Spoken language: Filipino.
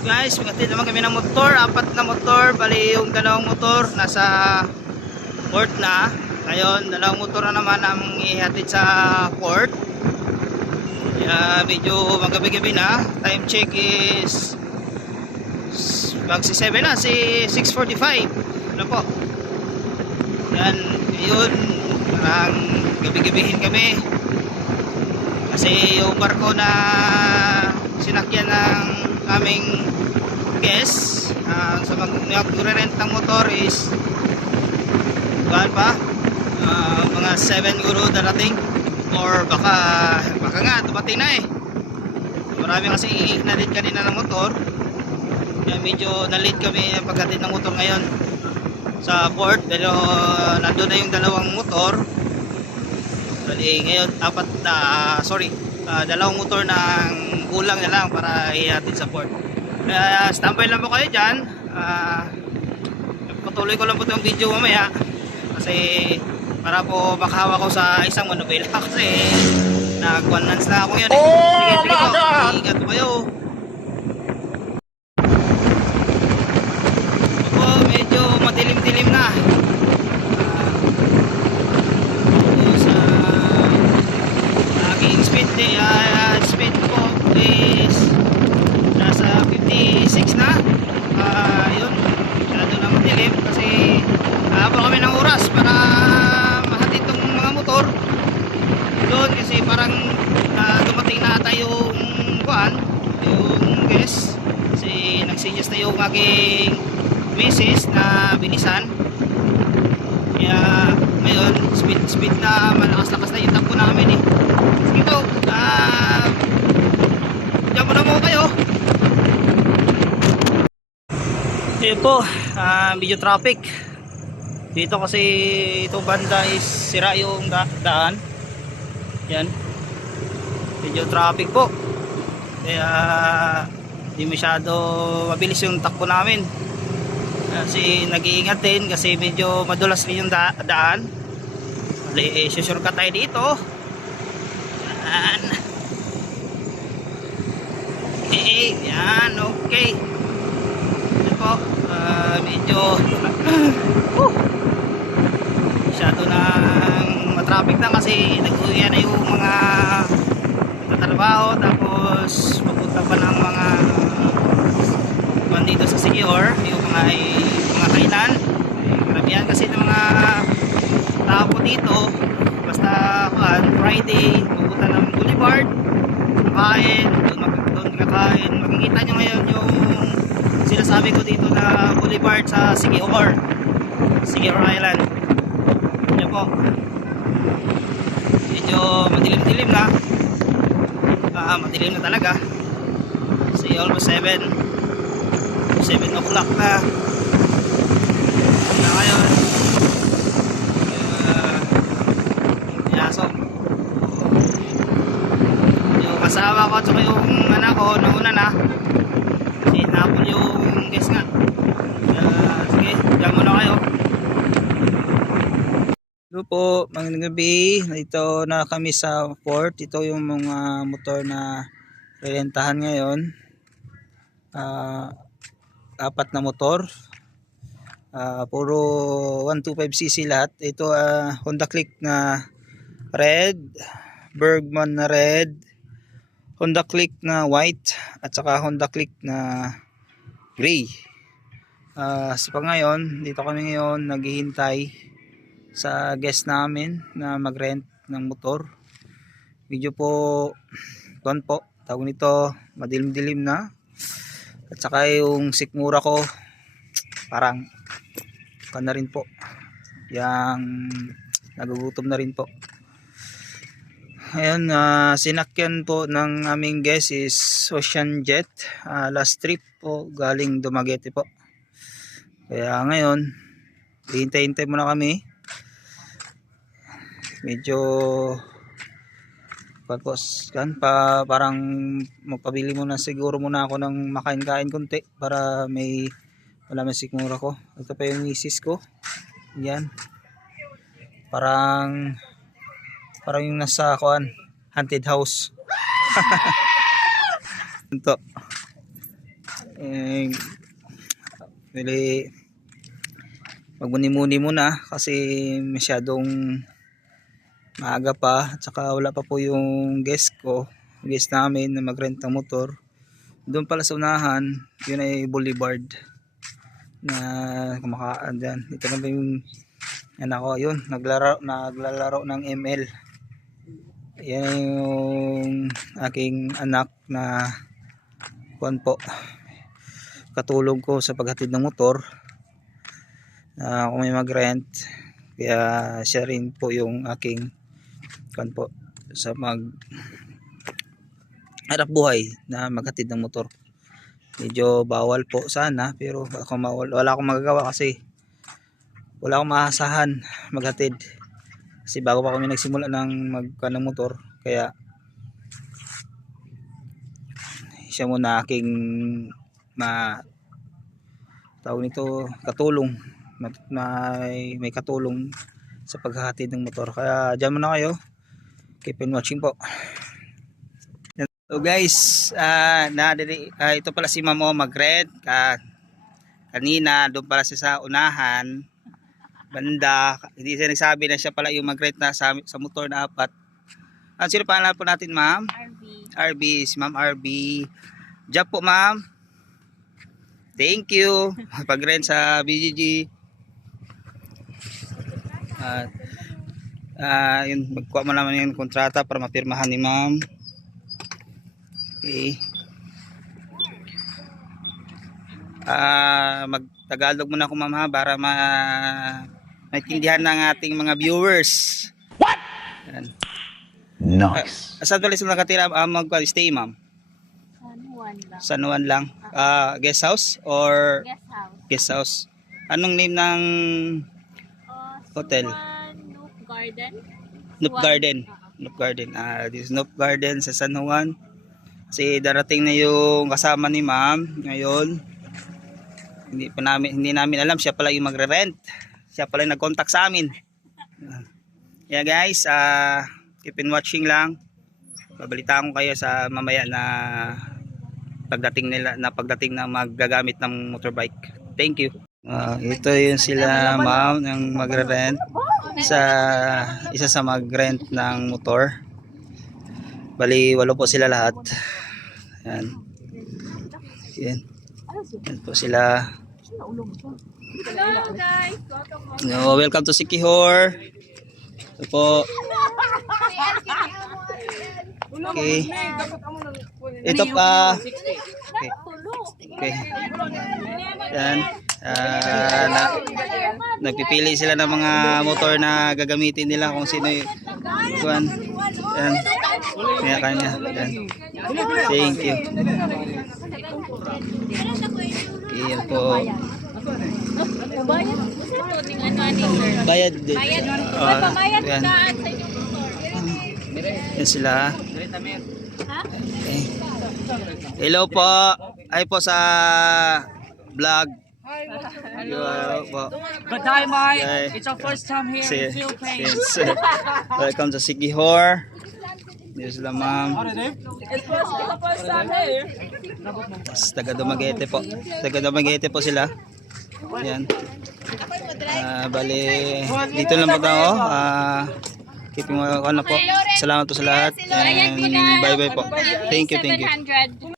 Guys, magatid naman kami ng motor. Apat na motor. Bali yung dalawang motor nasa port na. Ngayon, dalawang motor na naman ang ihatid sa port. Kaya medyo magabi-gabi na. Time check is magsi 7 na. Si 6.45. Ano po? Yan. Ngayon, parang gabi-gabihin kami. Kasi yung barko na sinakyan ng aming guest. Uh, sa mag magre-rent ng motor is buwan pa Ah, mga 7 euro darating. Or baka baka nga dumating na eh. Marami kasi nalit kanina ng motor. Kaya medyo nalit kami pagkatid ng motor ngayon. Sa port pero nandun na yung dalawang motor. Bali, ngayon apat na sorry ah, dalawang motor ng kulang na lang para ihatid sa port. Kaya standby lang po kayo dyan. Ah, patuloy ko lang po itong video mamaya. Kasi para po makahawa ko sa isang manubela. Kasi nag one months na ako ngayon. Eh. sige sige po. ingat po kayo Ito po medyo madilim-dilim na Ah, tapos ah, aking speed day, ah, speed po is nasa 56 na. Ah, yun. Masyado na madilim kasi habang kami ng oras para mahatid tong mga motor. Doon kasi parang ah, dumating na ata yung kuan yung guest kasi nagsinyas na yung aking misis na binisan kaya ngayon speed speed na malakas-lakas na yung takbo namin eh po ah mo na mo kayo. Ito po, ah, medyo traffic. Dito kasi ito banda is sira yung da daan. Yan. Medyo traffic po. Kaya di masyado mabilis yung takbo namin. Kasi nag-iingat din kasi medyo madulas rin yung da daan. Bali, eh, susurka tayo dito. Yan. Okay, yan, okay. Ito po, ah, medyo uh, masyado nang matraffic na kasi nag-uwi na yung mga nagtatrabaho tapos papunta pa ng mga dito sa Sigior, yung mga mga kainan. Eh, Karamihan kasi ng mga tao po dito, basta kuwan, Friday, pupunta ng Boulevard, kakain, doon, mag, doon kakain. Makikita nyo ngayon yung sinasabi ko dito na boulevard sa Sigior. Sigior Island. Yan po. Medyo madilim-dilim na. Ah, madilim na talaga. Kasi almost 7. 7 o'clock. Na ngayon. Uh, yasok yung asawa ko at saka yung anak ko nauna na si Napol yung guest nga Kaya, sige diyan muna kayo Hello po, magandang gabi. Ito na kami sa port. Ito yung mga motor na rerentahan ngayon. Ah, apat na motor. Ah, puro 125cc lahat. Ito ah, Honda Click na red, Bergman na red, Honda Click na white at saka Honda Click na gray. Ah, sa pa ngayon, dito kami ngayon naghihintay sa guest namin na mag-rent ng motor. Video po doon po. Tawag nito, madilim-dilim na. At saka yung sikmura ko parang ka na rin po. Yang nagugutom na rin po. Ayan, ah, sinakyan po ng aming guest is Ocean Jet. Ah, last trip po galing Dumaguete po. Kaya ngayon, hintay-hintay muna kami. Medyo tapos kan pa parang magpabili muna siguro muna ako ng makain-kain konti para may wala may sikmura ko. Ito pa yung misis ko. Yan. Parang parang yung nasa kuan haunted house. Ito. Eh, Bili, magmuni-muni muna kasi masyadong maaga pa at saka wala pa po yung guest ko guest namin na mag-rent ng motor doon pala sa unahan yun ay boulevard na kumakaan dyan ito na ba yung anak ko yun naglaro, naglalaro ng ML yan yung aking anak na kuan po. Katulong ko sa paghatid ng motor. Na kung may mag-rent. Kaya siya rin po yung aking kan po sa mag harap buhay na maghatid ng motor. Medyo bawal po sana pero ako wala akong magagawa kasi wala akong maasahan maghatid kasi bago pa kami nagsimula ng magkan ng motor kaya siya muna aking ma tawag nito katulong. May, may katulong sa paghahatid ng motor. Kaya dyan muna kayo. Keep on watching po. So guys ah na ah, ito pala si Mamo mag-rent ka kanina doon pala siya sa unahan banda hindi siya nagsabi na siya pala yung mag-rent na sa, sa motor na apat ah, sino pangalan po natin ma'am RV. RB, si Ma'am RB. Diyan po, Ma'am. Thank you. Pag-rent sa BGG. At ah yun, magkuha mo naman yung kontrata para mapirmahan ni Ma'am. Okay. Ah, mag-Tagalog muna ako Ma'am ha para ma maintindihan ng ating mga viewers. What? Yan. Nice. Ah, saan pala sila nakatira uh, mag-stay ma'am? San Juan lang. San Juan lang. Ah, guest house or Guest house. guest house? Anong name ng Uh, Hotel. Suwan Nook Garden. Noop. Garden? Noop Garden. Ah, this is Noop Garden sa San Juan. Kasi darating na yung kasama ni ma'am ngayon. Hindi pa namin hindi namin alam siya pala yung magre-rent. Siya pala yung nag-contact sa amin. Yeah guys, ah keep in watching lang. Babalitaan ko kayo sa mamaya na pagdating nila na pagdating na maggagamit ng motorbike. Thank you. Ah, ito yun sila ma'am ng magre-rent sa isa sa mag-rent ng motor. Bali, walo po sila lahat. Yan. Yan. Yan po sila. Hello guys. Welcome. No, welcome to Sikihor. Ito po. Okay. Ito pa. Okay. Okay. Yan. Ah, na, nagpipili sila ng mga motor na gagamitin nila kung sino yung kuwan. Yan. Kanya kanya. Yan. Thank you. Yan po. Bayad. To ting ano ani sir. Bayad din. Bayad. Ah, Pabayad yan. ka sa inyong motor. Yan sila. Ha? Okay. Hello po. Ay po sa vlog. Hello po. Good day. Okay. It's our first time here in Philippines. Welcome to Sikihor. Dito sila ma'am. It's first, it's our first time here. Yes, taga Dumaguete po. Taga Dumaguete po sila. Yan. Ah, bali, dito lang po tayo. Ah, keeping mo ano po. Salamat po sa lahat. And bye bye po. Thank you, thank you. 700.